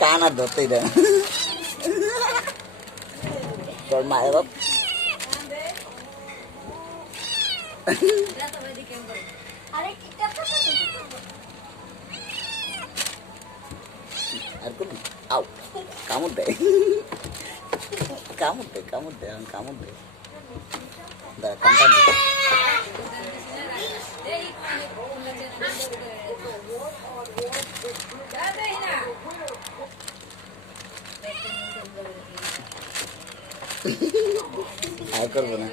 কান আর ধরতেই দেয় না। তোর মায়ের বাপ আর কোন আও কামড় দেয়, কামড় দেয়, কামড় দেয়, এখন কামড় দেয়। দাঁড়া কানটা দিই। আর করবো না।